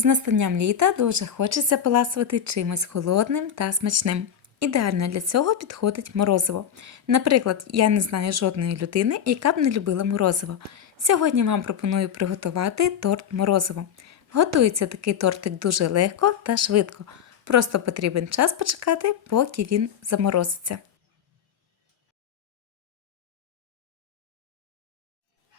З настанням літа дуже хочеться поласувати чимось холодним та смачним. Ідеально для цього підходить морозиво. Наприклад, я не знаю жодної людини, яка б не любила морозиво. Сьогодні вам пропоную приготувати торт морозиво. Готується такий тортик дуже легко та швидко. Просто потрібен час почекати, поки він заморозиться.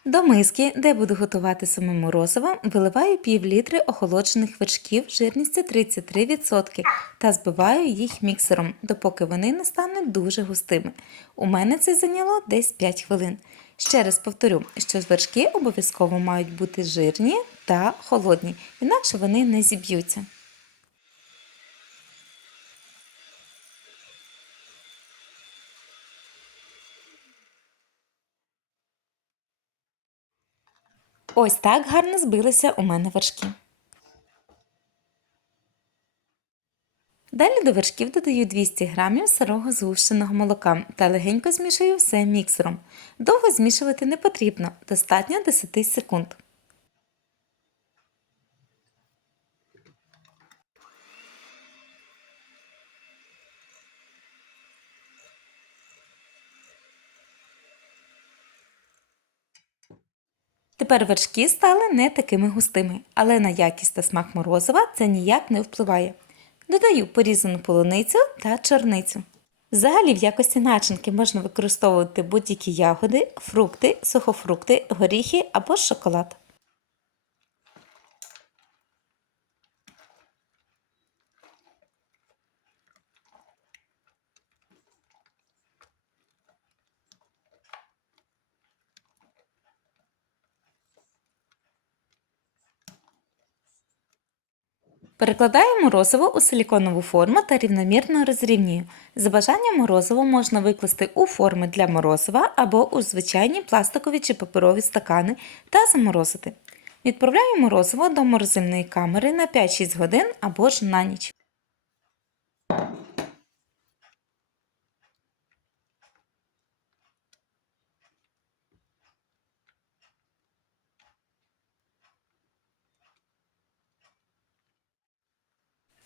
До миски, де буду готувати саме морозиво, виливаю пів літри охолоджених вершків жирністю 33% та збиваю їх міксером, допоки вони не стануть дуже густими. У мене це зайняло десь 5 хвилин. Ще раз повторю, що вершки обов'язково мають бути жирні та холодні, інакше вони не зіб'ються. Ось так гарно збилися у мене вершки. Далі до вершків додаю 200 г сирого згущеного молока та легенько змішую все міксером. Довго змішувати не потрібно, достатньо 10 секунд. Тепер вершки стали не такими густими, але на якість та смак морозива це ніяк не впливає. Додаю порізану полуницю та чорницю. Взагалі в якості начинки можна використовувати будь-які ягоди, фрукти, сухофрукти, горіхи або шоколад. Перекладаю морозиво у силіконову форму та рівномірно розрівнюю. За бажанням морозиво можна викласти у форми для морозива або у звичайні пластикові чи паперові стакани та заморозити. Відправляю морозиво до морозильної камери на 5-6 годин або ж на ніч.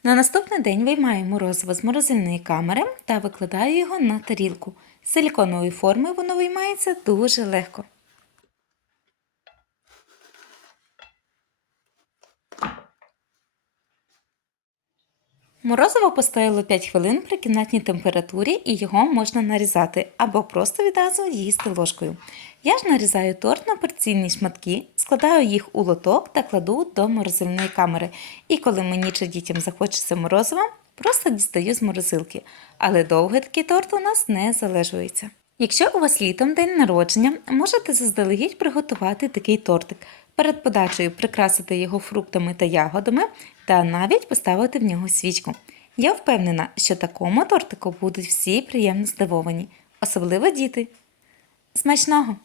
На наступний день виймаю морозиво з морозильної камери та викладаю його на тарілку. Силіконової форми воно виймається дуже легко. Морозиво постояло 5 хвилин при кімнатній температурі і його можна нарізати або просто відразу їсти ложкою. Я ж нарізаю торт на порційні шматки, складаю їх у лоток та кладу до морозильної камери. І коли мені чи дітям захочеться морозива, просто дістаю з морозилки. Але довго такий торт у нас не залежується. Якщо у вас літом день народження, можете заздалегідь приготувати такий тортик. Перед подачею прикрасити його фруктами та ягодами та навіть поставити в нього свічку. Я впевнена, що такому тортику будуть всі приємно здивовані, особливо діти. Смачного!